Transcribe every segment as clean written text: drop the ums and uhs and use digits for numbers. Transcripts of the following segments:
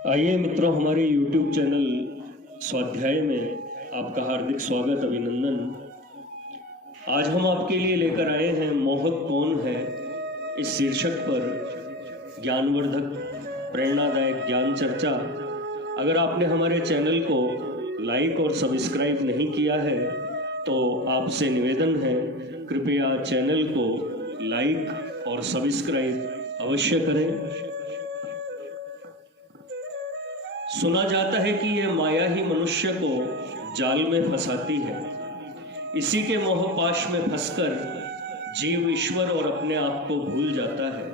आइए मित्रों, हमारे YouTube चैनल स्वाध्याय में आपका हार्दिक स्वागत, अभिनंदन। आज हम आपके लिए लेकर आए हैं मोहक कौन है इस शीर्षक पर ज्ञानवर्धक प्रेरणादायक ज्ञान चर्चा। अगर आपने हमारे चैनल को लाइक और सब्सक्राइब नहीं किया है तो आपसे निवेदन है, कृपया चैनल को लाइक और सब्सक्राइब अवश्य करें। सुना जाता है कि यह माया ही मनुष्य को जाल में फंसाती है। इसी के मोहपाश में फंसकर जीव ईश्वर और अपने आप को भूल जाता है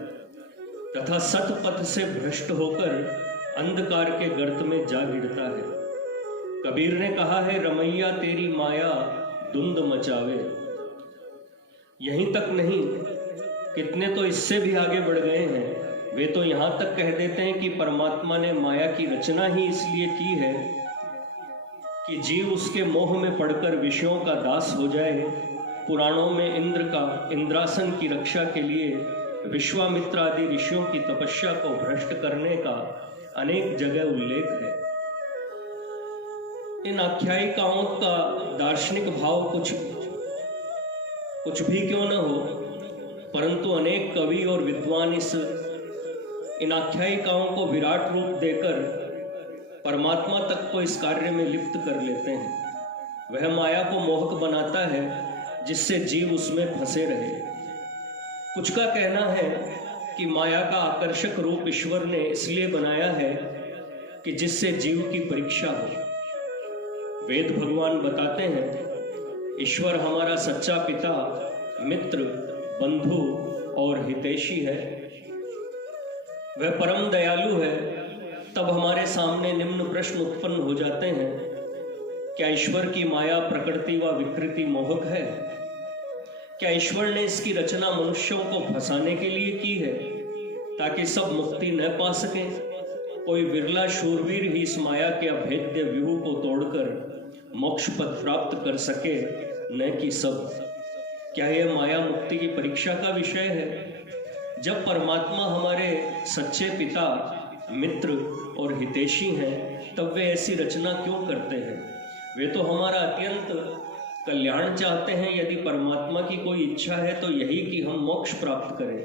तथा सतपथ से भ्रष्ट होकर अंधकार के गर्त में जा गिरता है। कबीर ने कहा है, रमैया तेरी माया धुंध मचावे। यहीं तक नहीं, कितने तो इससे भी आगे बढ़ गए हैं। वे तो यहाँ तक कह देते हैं कि परमात्मा ने माया की रचना ही इसलिए की है कि जीव उसके मोह में पड़कर विषयों का दास हो जाए। पुराणों में इंद्र का इंद्रासन की रक्षा के लिए विश्वामित्र आदि ऋषियों की तपस्या को भ्रष्ट करने का अनेक जगह उल्लेख है। इन आख्यायिकाओं का दार्शनिक भाव कुछ भी क्यों न हो, परंतु अनेक कवि और विद्वान इन आख्यायिकाओं को विराट रूप देकर परमात्मा तक को इस कार्य में लिप्त कर लेते हैं। वह माया को मोहक बनाता है जिससे जीव उसमें फंसे रहे। कुछ का कहना है कि माया का आकर्षक रूप ईश्वर ने इसलिए बनाया है कि जिससे जीव की परीक्षा हो। वेद भगवान बताते हैं, ईश्वर हमारा सच्चा पिता, मित्र, बंधु और हितैषी है। वह परम दयालु है। तब हमारे सामने निम्न प्रश्न उत्पन्न हो जाते हैं, क्या ईश्वर की माया प्रकृति व विकृति मोहक है? क्या ईश्वर ने इसकी रचना मनुष्यों को फंसाने के लिए की है ताकि सब मुक्ति न पा सकें? कोई विरला शूरवीर ही इस माया के अभेद्य व्यूह को तोड़कर मोक्ष पद प्राप्त कर सके, न कि सब। क्या यह माया मुक्ति की परीक्षा का विषय है? जब परमात्मा हमारे सच्चे पिता, मित्र और हितैषी हैं, तब वे ऐसी रचना क्यों करते हैं? वे तो हमारा अत्यंत कल्याण चाहते हैं। यदि परमात्मा की कोई इच्छा है तो यही कि हम मोक्ष प्राप्त करें।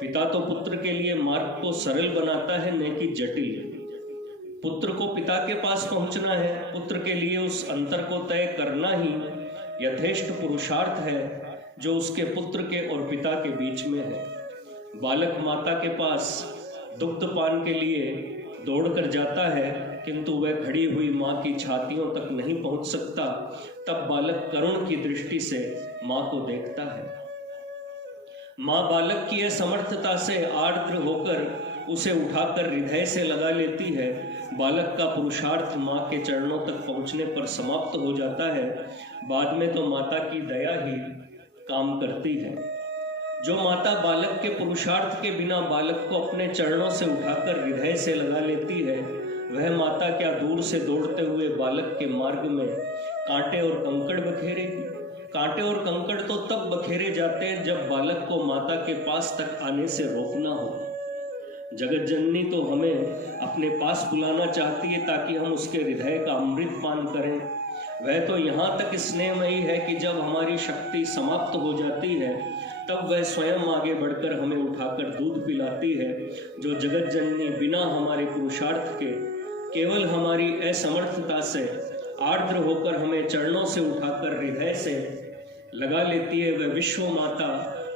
पिता तो पुत्र के लिए मार्ग को सरल बनाता है, न कि जटिल। पुत्र को पिता के पास पहुंचना है। पुत्र के लिए उस अंतर को तय करना ही यथेष्ट पुरुषार्थ है जो उसके पुत्र के और पिता के बीच में है। बालक माता के पास दुग्ध पान के लिए दौड़कर जाता है, किंतु वह खड़ी हुई माँ की छातियों तक नहीं पहुंच सकता। तब बालक करुण की दृष्टि से माँ को देखता है। माँ बालक की असमर्थता से आर्द्र होकर उसे उठाकर हृदय से लगा लेती है। बालक का पुरुषार्थ माँ के चरणों तक पहुंचने पर समाप्त हो जाता है। बाद में तो माता की दया ही काम करती है। जो माता बालक के पुरुषार्थ के बिना बालक को अपने चरणों से उठाकर हृदय से लगा लेती है, वह माता क्या दूर से दौड़ते हुए बालक के मार्ग में कांटे और कंकड़ बखेरेगी? कांटे और कंकड़ तो तब बखेरे जाते हैं जब बालक को माता के पास तक आने से रोकना हो। जगत जननी तो हमें अपने पास बुलाना चाहती है ताकि हम उसके हृदय का अमृत पान करें। वह तो यहाँ तक स्नेहमयी है कि जब हमारी शक्ति समाप्त हो जाती है तब वह स्वयं आगे बढ़कर हमें उठाकर दूध पिलाती है, जो जगत जननी बिना हमारे पुरुषार्थ के केवल हमारी असमर्थता से आर्द्र होकर हमें चरणों से उठाकर हृदय से लगा लेती है। वह विश्व माता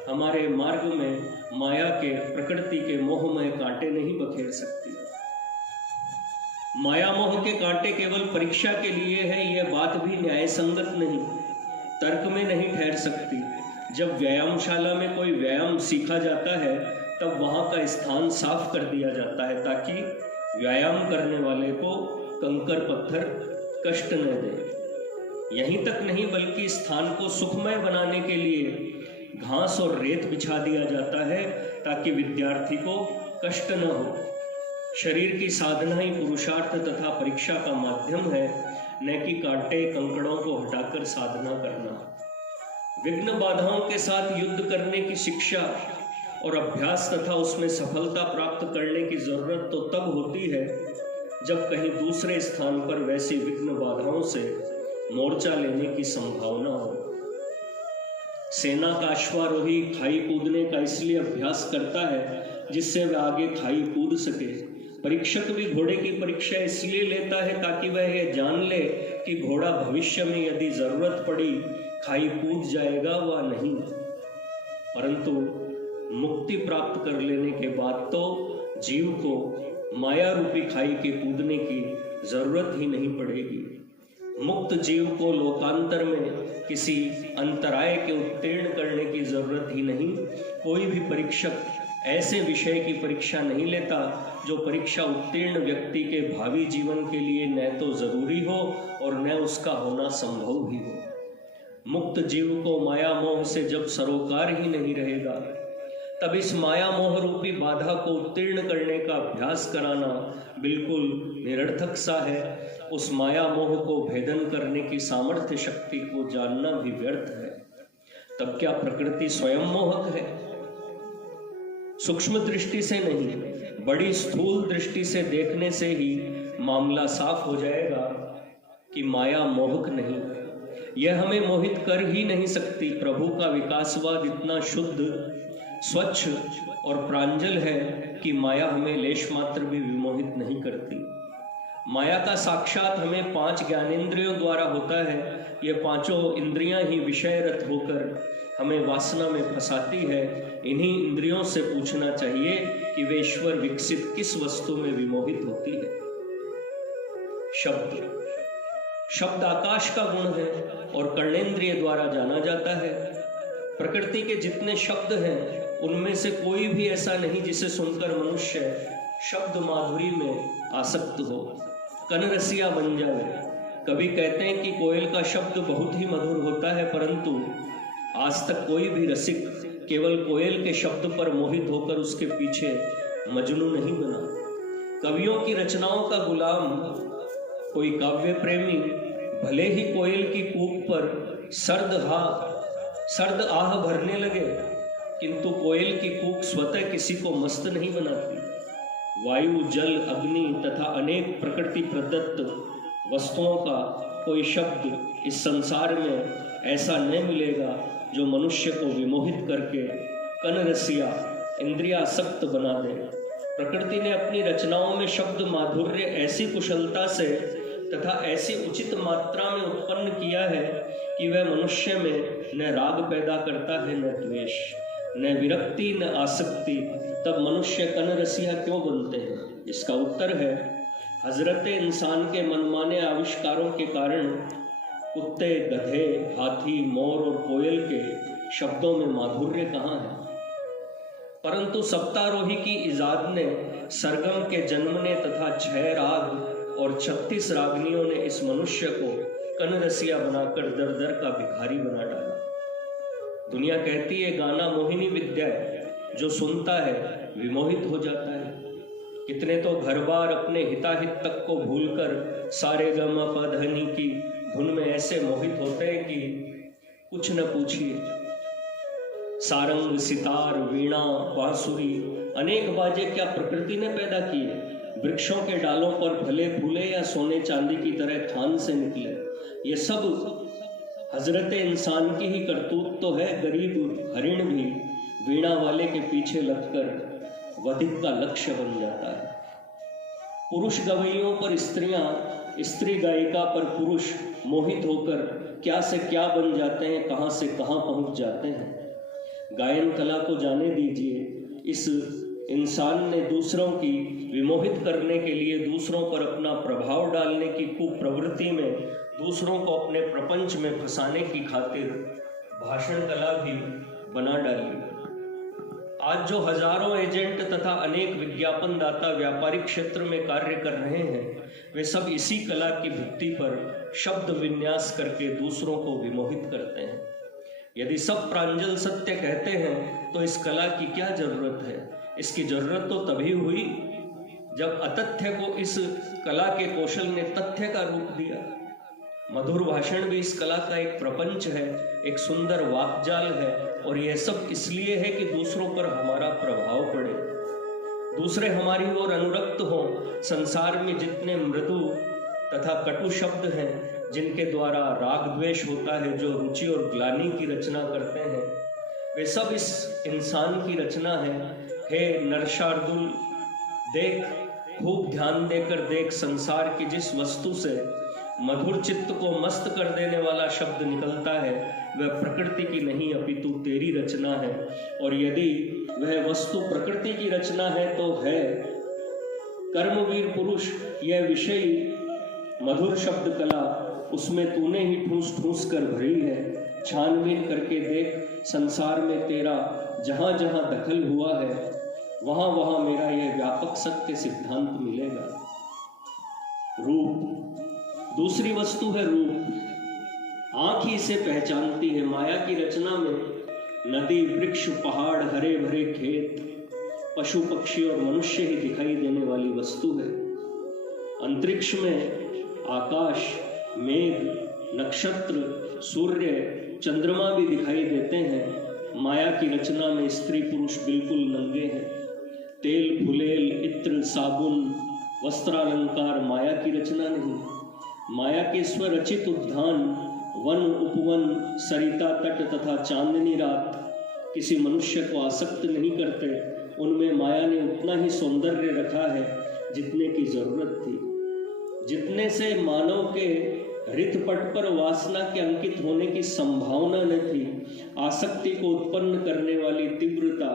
हमारे मार्ग में माया के प्रकृति के मोहमय कांटे नहीं बखेर सकती। माया मोह के कांटे केवल परीक्षा के लिए है, यह बात भी न्याय संगत नहीं, तर्क में नहीं ठहर सकती। जब व्यायामशाला में कोई व्यायाम सीखा जाता है तब वहां का स्थान साफ कर दिया जाता है ताकि व्यायाम करने वाले को कंकर पत्थर कष्ट न दे। यहीं तक नहीं, बल्कि स्थान को सुखमय बनाने के लिए घास और रेत बिछा दिया जाता है ताकि विद्यार्थी को कष्ट न हो। शरीर की साधना ही पुरुषार्थ तथा परीक्षा का माध्यम है, न कि कांटे कंकड़ों को हटाकर साधना करना। विघ्न बाधाओं के साथ युद्ध करने की शिक्षा और अभ्यास तथा उसमें सफलता प्राप्त करने की जरूरत तो तब होती है जब कहीं दूसरे स्थान पर वैसी विघ्न बाधाओं से मोर्चा लेने की संभावना हो। सेना का अश्वारोही खाई कूदने का इसलिए अभ्यास करता है जिससे वह आगे खाई कूद सके। परीक्षक भी घोड़े की परीक्षा इसलिए लेता है ताकि वह यह जान ले कि घोड़ा भविष्य में यदि जरूरत पड़ी खाई कूद जाएगा व नहीं। परंतु मुक्ति प्राप्त कर लेने के बाद तो जीव को माया रूपी खाई के कूदने की जरूरत ही नहीं पड़ेगी। मुक्त जीव को लोकांतर में किसी अंतराय के उत्तीर्ण करने की जरूरत ही नहीं। कोई भी परीक्षक ऐसे विषय की परीक्षा नहीं लेता जो परीक्षा उत्तीर्ण व्यक्ति के भावी जीवन के लिए न तो जरूरी हो और न उसका होना संभव भी हो। मुक्त जीव को माया मोह से जब सरोकार ही नहीं रहेगा, तब इस माया मोह रूपी बाधा को उत्तीर्ण करने का अभ्यास कराना बिल्कुल निरर्थक सा है। उस माया मोह को भेदन करने की सामर्थ्य शक्ति को जानना भी व्यर्थ है। तब क्या प्रकृति स्वयं मोहक है? सूक्ष्म दृष्टि से नहीं, बड़ी स्थूल दृष्टि से देखने से ही मामला साफ हो जाएगा कि माया मोहक नहीं। यह हमें मोहित कर ही नहीं सकती। प्रभु का विकासवाद इतना शुद्ध, स्वच्छ और प्रांजल है कि माया हमें लेश मात्र भी विमोहित नहीं करती। माया का साक्षात हमें 5 ज्ञानेंद्रियों द्वारा होता है। ये 5 इंद्रियां ही विषयरत होकर हमें वासना में फंसाती है। इन्हीं इंद्रियों से पूछना चाहिए कि वे ईश्वर विकसित किस वस्तु में विमोहित होती है। शब्द आकाश का गुण है और कर्णेंद्रिय द्वारा जाना जाता है। प्रकृति के जितने शब्द हैं उनमें से कोई भी ऐसा नहीं जिसे सुनकर मनुष्य शब्द माधुरी में आसक्त हो, कनरसिया बन जाए। कभी कहते हैं कि कोयल का शब्द बहुत ही मधुर होता है, परंतु आज तक कोई भी रसिक केवल कोयल के शब्द पर मोहित होकर उसके पीछे मजनू नहीं बना। कवियों की रचनाओं का गुलाम कोई काव्य प्रेमी भले ही कोयल की कूक पर सर्द आह भरने लगे, किंतु कोयल की कूक स्वतः किसी को मस्त नहीं बनाती। वायु, जल, अग्नि तथा अनेक प्रकृति प्रदत्त वस्तुओं का कोई शब्द इस संसार में ऐसा न मिलेगा जो मनुष्य को विमोहित करके कनरसिया, इंद्रियासक्त बना दे। प्रकृति ने अपनी रचनाओं में शब्द माधुर्य ऐसी कुशलता से तथा ऐसी उचित मात्रा में उत्पन्न किया है कि वह मनुष्य में न राग पैदा करता है, न द्वेष, न विरक्ति, न आसक्ति। तब मनुष्य कनरसिया क्यों बनते हैं? इसका उत्तर है हजरत इंसान के मनमाने आविष्कारों के कारण कुत्ते, गधे, हाथी, मोर और कोयल के शब्दों में माधुर्य कहाँ है? परंतु सप्तारोही की इजाद ने, सरगम के जन्म ने तथा 6 राग और 36 रागनियों ने इस मनुष्य को कनरसिया बनाकर दर दर का भिखारी बना डाला। दुनिया कहती है गाना मोहिनी विद्या है, जो सुनता है विमोहित हो जाता है। कितने तो घर बार अपने हिताहित तक को भूलकर सारे गम प ध्वनि की धुन में ऐसे मोहित होते हैं कि कुछ न पूछिए। सारंग, सितार, वीणा, बांसुरी, अनेक बाजे क्या प्रकृति ने पैदा किए? वृक्षों के डालों पर फले फूले या सोने चांदी की तरह खान से निकले, ये सब हजरत इंसान की ही करतूत तो है। गरीब हरिण भी वीणा वाले के पीछे लगकर वधिक का लक्ष्य बन जाता है। पुरुष गवैयों पर स्त्रियां, स्त्री गायिका पर पुरुष मोहित होकर क्या से क्या बन जाते हैं, कहां से कहां पहुंच जाते हैं। गायन कला को जाने दीजिए। इस इंसान ने दूसरों की विमोहित करने के लिए, दूसरों पर अपना प्रभाव डालने की कुप्रवृत्ति में, दूसरों को अपने प्रपंच में फंसाने की खातिर भाषण कला भी बना डाली। आज जो हजारों एजेंट तथा अनेक विज्ञापन दाता व्यापारिक क्षेत्र में कार्य कर रहे हैं, वे सब इसी कला की भित्ति पर शब्द विन्यास करके दूसरों को विमोहित करते हैं। यदि सब प्रांजल सत्य कहते हैं तो इस कला की क्या जरूरत है? इसकी जरूरत तो तभी हुई जब अतथ्य को इस कला के कौशल ने तथ्य का रूप दिया। मधुर भाषण भी इस कला का एक प्रपंच है, एक सुंदर वाक्जाल है, और यह सब इसलिए है कि दूसरों पर हमारा प्रभाव पड़े। दूसरे हमारी ओर अनुरक्त हों। संसार में जितने मृदु तथा कटु शब्द हैं, जिनके द्वारा राग द्वेष होता है, जो रुचि और ग्लानि की रचना करते हैं, वे सब इस इंसान की रचना है। हे नरशार्दुल, देख, खूब ध्यान देकर देख, संसार की जिस वस्तु से मधुर चित्त को मस्त कर देने वाला शब्द निकलता है, वह प्रकृति की नहीं अपितु तेरी रचना है। और यदि वह वस्तु प्रकृति की रचना है तो है कर्मवीर पुरुष, यह विषय मधुर शब्द कला, उसमें तूने ही ठूस ठूस कर भरी है। छानबीन करके देख, संसार में तेरा जहाँ जहाँ दखल हुआ है, वहाँ वहाँ मेरा यह व्यापक सत्य सिद्धांत मिलेगा। रूप, दूसरी वस्तु है रूप। आँख ही इसे पहचानती है। माया की रचना में नदी, वृक्ष, पहाड़, हरे भरे खेत, पशु पक्षी और मनुष्य ही दिखाई देने वाली वस्तु है। अंतरिक्ष में आकाश, मेघ, नक्षत्र, सूर्य, चंद्रमा भी दिखाई देते हैं। माया की रचना में स्त्री पुरुष बिल्कुल नंगे हैं। तेल, फुलेल, इत्र, साबुन, वस्त्रालंकार माया की रचना नहीं। माया के स्वरचित उद्यान, वन, उपवन, सरिता तट तथा चांदनी रात किसी मनुष्य को आसक्त नहीं करते। उनमें माया ने उतना ही सौंदर्य रखा है जितने की जरूरत थी, जितने से मानव के हृदपट पर वासना के अंकित होने की संभावना न थी। आसक्ति को उत्पन्न करने वाली तीव्रता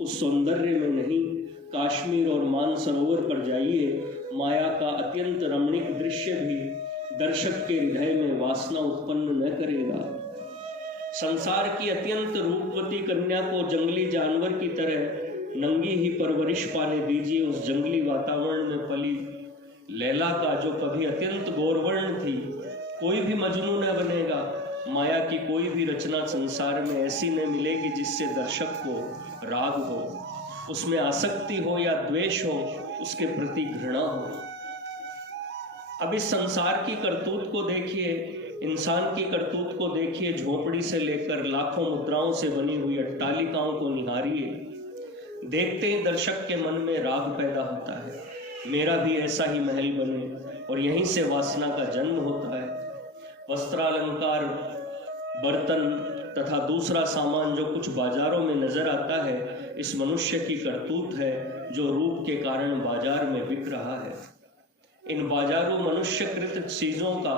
उस सौंदर्य में नहीं। काश्मीर और मानसरोवर पर जाइए, माया का अत्यंत रमणीक दृश्य भी दर्शक के हृदय में वासना उत्पन्न न करेगा। संसार की अत्यंत रूपवती कन्या को जंगली जानवर की तरह नंगी ही परवरिश पाने दीजिए। उस जंगली वातावरण में पली लैला का, जो कभी अत्यंत गौरवर्ण थी, कोई भी मजनू न बनेगा। माया की कोई भी रचना संसार में ऐसी न मिलेगी जिससे दर्शक को राग हो, उसमें आसक्ति हो या द्वेष हो, उसके प्रति घृणा हो। अब इस संसार की करतूत को देखिए, इंसान की करतूत को देखिए। झोपड़ी से लेकर लाखों मुद्राओं से बनी हुई अट्टालिकाओं को निहारिए। देखते ही दर्शक के मन में राग पैदा होता है, मेरा भी ऐसा ही महल बने, और यहीं से वासना का जन्म होता है। वस्त्रालंकार, बर्तन तथा दूसरा सामान जो कुछ बाजारों में नजर आता है, इस मनुष्य की करतूत है जो रूप के कारण बाजार में बिक रहा है। इन बाजारू मनुष्यकृत चीजों का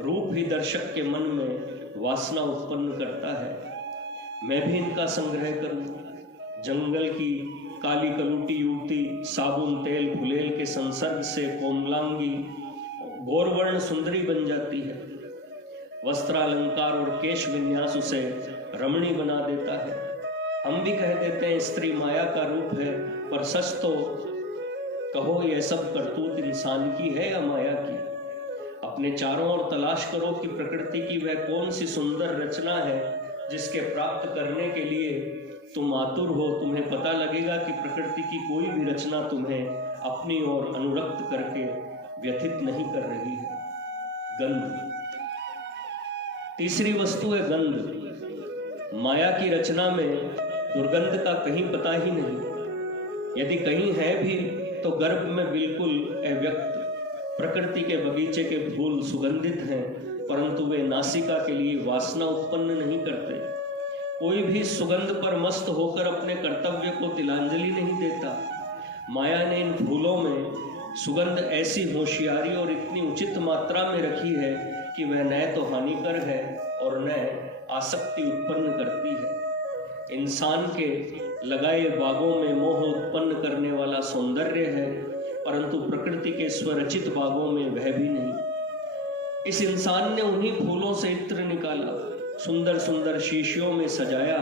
रूप ही दर्शक के मन में वासना उत्पन्न करता है। मैं भी इनका संग्रह करूं। जंगल की काली कलूटी युवती साबुन, तेल, फुलेल के संसर्ग से कोमलांगी, गौरवर्ण सुंदरी बन जाती है। वस्त्रालंकार और केश विन्यास उसे रमणी बना देता है। हम भी कह देते हैं स्त्री माया का रूप है, पर सच तो कहो यह सब करतूत इंसान की है या माया की? अपने चारों ओर तलाश करो कि प्रकृति की वह कौन सी सुंदर रचना है जिसके प्राप्त करने के लिए तुम आतुर हो। तुम्हें पता लगेगा कि प्रकृति की कोई भी रचना तुम्हें अपनी ओर अनुरक्त करके व्यथित नहीं कर रही है। गंध, तीसरी वस्तु है गंध। माया की रचना में दुर्गंध का कहीं पता ही नहीं। यदि कहीं है भी तो गर्भ में बिल्कुल अव्यक्त। प्रकृति के बगीचे के फूल सुगंधित हैं, परंतु वे नासिका के लिए वासना उत्पन्न नहीं करते। कोई भी सुगंध पर मस्त होकर अपने कर्तव्य को तिलांजलि नहीं देता। माया ने इन फूलों में सुगंध ऐसी होशियारी और इतनी उचित मात्रा में रखी है कि वह न तो हानिकर है और न आसक्ति उत्पन्न करती है। इंसान के लगाए बागों में मोह उत्पन्न करने वाला सौंदर्य है, परंतु प्रकृति के स्वरचित बागों में वह भी नहीं। इस इंसान ने उन्हीं फूलों से इत्र निकाला, सुंदर सुंदर शीशियों में सजाया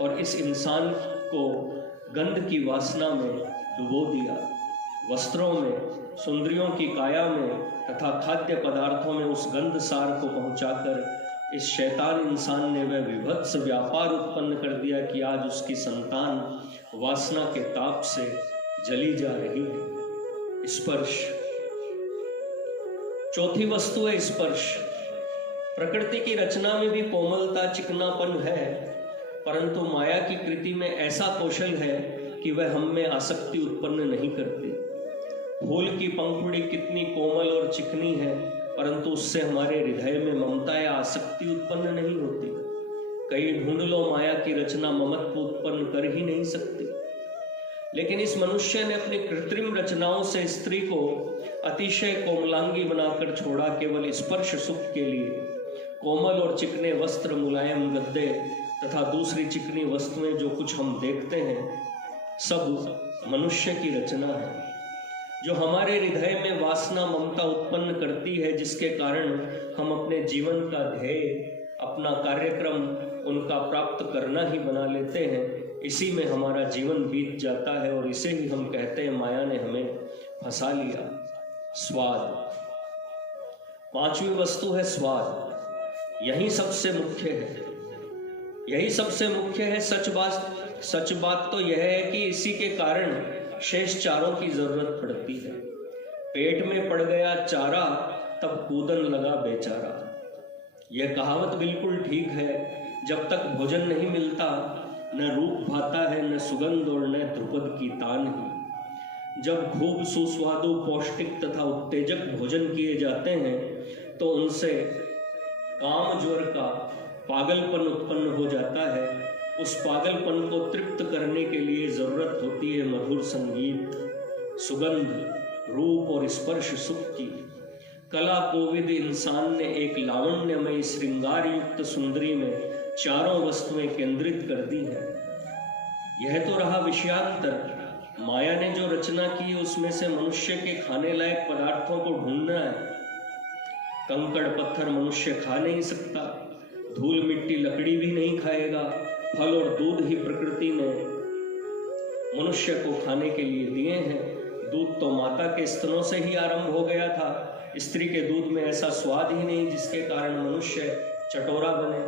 और इस इंसान को गंध की वासना में डुबो दिया। वस्त्रों में, सुंदरियों की काया में तथा खाद्य पदार्थों में उस गंध सार को पहुंचाकर इस शैतान इंसान ने वह विभत्स व्यापार उत्पन्न कर दिया कि आज उसकी संतान वासना के ताप से जली जा रही है। स्पर्श, चौथी वस्तु है स्पर्श। प्रकृति की रचना में भी कोमलता, चिकनापन है, परंतु माया की कृति में ऐसा कौशल है कि वह हम में आसक्ति उत्पन्न नहीं करती। फूल की पंखुड़ी कितनी कोमल और चिकनी है, परंतु उससे हमारे हृदय में ममता या आसक्ति उत्पन्न नहीं होती। कई ढूंढ लो माया की रचना ममत्व उत्पन्न कर ही नहीं सकती। लेकिन इस मनुष्य ने अपनी कृत्रिम रचनाओं से स्त्री को अतिशय कोमलांगी बनाकर छोड़ा, केवल स्पर्श सुख के लिए। कोमल और चिकने वस्त्र, मुलायम गद्दे तथा दूसरी चिकनी वस्तुएं जो कुछ हम देखते हैं, सब मनुष्य की रचना है, जो हमारे हृदय में वासना ममता उत्पन्न करती है, जिसके कारण हम अपने जीवन का ध्येय, अपना कार्यक्रम उनका प्राप्त करना ही बना लेते हैं। इसी में हमारा जीवन बीत जाता है और इसे ही हम कहते हैं माया ने हमें फंसा लिया। स्वाद, पांचवी वस्तु है स्वाद। यही सबसे मुख्य है, यही सबसे मुख्य है। सच बात तो यह है कि इसी के कारण शेष चारों की जरूरत पड़ती है। पेट में पड़ गया चारा, तब कूदन लगा बेचारा। यह कहावत बिल्कुल ठीक है। जब तक भोजन नहीं मिलता, न रूप भाता है, न सुगंध और न ध्रुपद की तान ही। जब खूब सुस्वादु, पौष्टिक तथा उत्तेजक भोजन किए जाते हैं तो उनसे काम ज्वर का पागलपन उत्पन्न हो जाता है। उस पागलपन को तृप्त करने के लिए जरूरत होती है मधुर संगीत, सुगंध, रूप और स्पर्श सुख की। कला कोविद इंसान ने एक लावण्यमय श्रृंगार युक्त सुंदरी में चारों वस्तुएं केंद्रित कर दी हैं। यह तो रहा विषयांतर। माया ने जो रचना की उसमें से मनुष्य के खाने लायक पदार्थों को ढूंढना है। कंकड़ पत्थर मनुष्य खा नहीं सकता, धूल मिट्टी लकड़ी भी नहीं खाएगा। फल और दूध ही प्रकृति ने मनुष्य को खाने के लिए दिए हैं। दूध तो माता के स्तनों से ही आरंभ हो गया था। स्त्री के दूध में ऐसा स्वाद ही नहीं जिसके कारण मनुष्य चटोरा बने।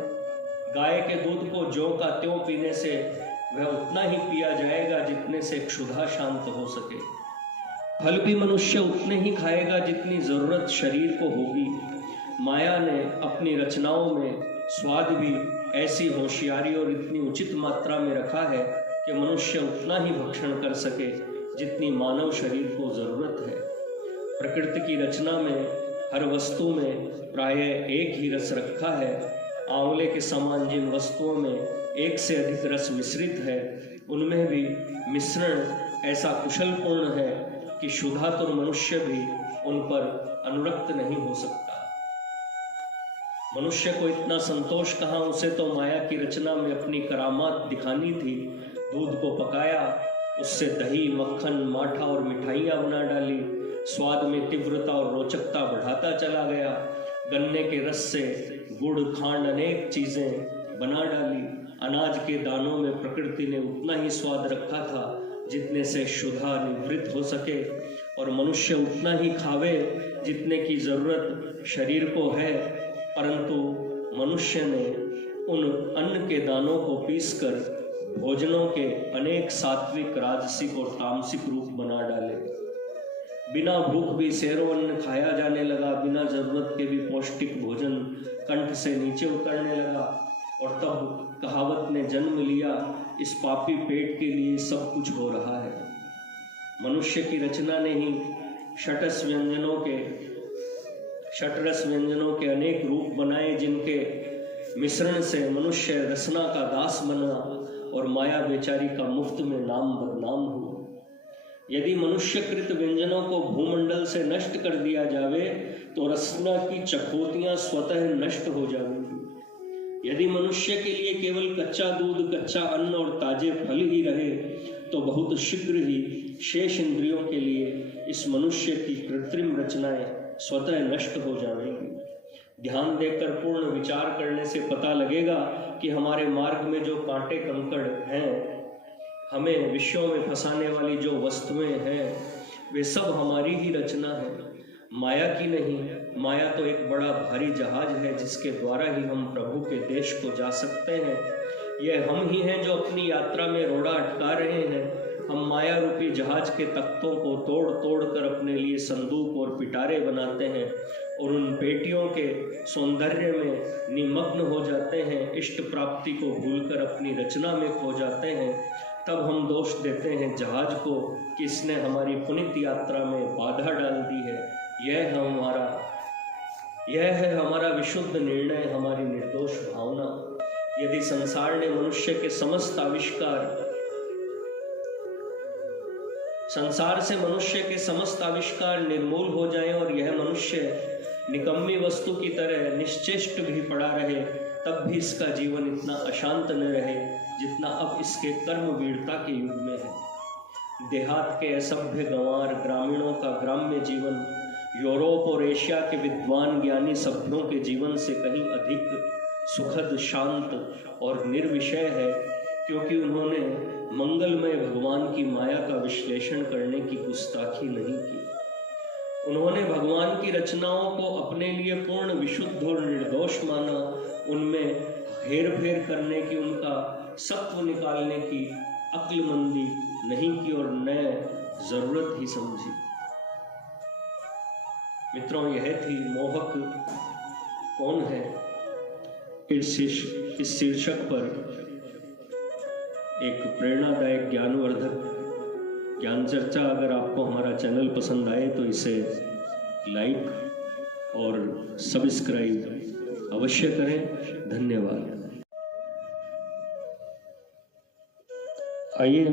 गाय के दूध को ज्यों का त्यों पीने से वह उतना ही पिया जाएगा जितने से क्षुधा शांत हो सके। फल भी मनुष्य उतने ही खाएगा जितनी जरूरत शरीर को होगी। माया ने अपनी रचनाओं में स्वाद भी ऐसी होशियारी और इतनी उचित मात्रा में रखा है कि मनुष्य उतना ही भक्षण कर सके जितनी मानव शरीर को जरूरत है। प्रकृति की रचना में हर वस्तु में प्रायः एक ही रस रखा है। आंवले के समान जिन वस्तुओं में एक से अधिक रस मिश्रित है, उनमें भी मिश्रण ऐसा कुशलपूर्ण है कि क्षुधातुर मनुष्य भी उन पर अनुरक्त नहीं हो सकता। मनुष्य को इतना संतोष कहाँ, उसे तो माया की रचना में अपनी करामात दिखानी थी। दूध को पकाया, उससे दही, मक्खन, माठा और मिठाइयाँ बना डाली। स्वाद में तीव्रता और रोचकता बढ़ाता चला गया। गन्ने के रस से गुड़, खांड, अनेक चीजें बना डाली। अनाज के दानों में प्रकृति ने उतना ही स्वाद रखा था जितने से क्षुधा निवृत्त हो सके, और मनुष्य उतना ही खावे जितने की जरूरत शरीर को है। परंतु मनुष्य ने उन अन्न के दानों को पीसकर भोजनों के अनेक सात्विक, राजसिक और तामसिक रूप बना डाले। बिना भूख भी सैरो अन्न खाया जाने लगा। बिना जरूरत के भी पौष्टिक भोजन कंठ से नीचे उतरने लगा। और तब कहावत ने जन्म लिया, इस पापी पेट के लिए सब कुछ हो रहा है। मनुष्य की रचना ने ही षटरस व्यंजनों के अनेक रूप बनाए, जिनके मिश्रण से मनुष्य रसना का दास बना और माया बेचारी का मुफ्त में नाम बदनाम हुआ। यदि मनुष्यकृत व्यंजनों को भूमंडल से नष्ट कर दिया जावे तो रसना की चकोतियां स्वतः नष्ट हो जाएंगी। यदि मनुष्य के लिए केवल कच्चा दूध, कच्चा अन्न और ताजे फल ही रहे तो बहुत शीघ्र ही शेष इंद्रियों के लिए इस मनुष्य की कृत्रिम रचनाएं स्वतः नष्ट हो जाएंगी। ध्यान देकर पूर्ण विचार करने से पता लगेगा कि हमारे मार्ग में जो कांटे कंकड़ हैं, हमें विषयों में फंसाने वाली जो वस्तुएं हैं, वे सब हमारी ही रचना है, माया की नहीं। माया तो एक बड़ा भारी जहाज है जिसके द्वारा ही हम प्रभु के देश को जा सकते हैं। यह हम ही हैं जो अपनी यात्रा में रोड़ा अटका रहे हैं। हम माया रूपी जहाज के तख्तों को तोड़ तोड़ कर अपने लिए संदूक और पिटारे बनाते हैं और उन पेटियों के सौंदर्य में निमग्न हो जाते हैं। इष्ट प्राप्ति को भूलकर अपनी रचना में खो जाते हैं तब हम दोष देते हैं जहाज को कि इसने हमारी पुनीत यात्रा में बाधा डाल दी है। यह है हमारा विशुद्ध निर्णय, हमारी निर्दोष भावना। यदि संसार ने संसार से मनुष्य के समस्त आविष्कार निर्मूल हो जाएं और यह मनुष्य निकम्मी वस्तु की तरह निश्चेष्ट भी पड़ा रहे, तब भी इसका जीवन इतना अशांत न रहे जितना अब इसके कर्म वीरता के युग में है। देहात के असभ्य गंवार ग्रामीणों का ग्राम्य जीवन यूरोप और एशिया के विद्वान ज्ञानी सभ्यों के जीवन से कहीं अधिक सुखद, शांत और निर्विषय है, क्योंकि उन्होंने मंगलमय भगवान की माया का विश्लेषण करने की गुस्ताखी नहीं की। उन्होंने भगवान की रचनाओं को अपने लिए पूर्ण विशुद्ध और निर्दोष माना, उनमें हेर फेर करने की, उनका सत्व निकालने की अक्लमंदी नहीं की और न जरूरत ही समझी। मित्रों, यह थी मोहक कौन है इस शीर्षक पर एक प्रेरणादायक ज्ञानवर्धक ज्ञान चर्चा। अगर आपको हमारा चैनल पसंद आए तो इसे लाइक और सब्सक्राइब अवश्य करें। धन्यवाद। आइए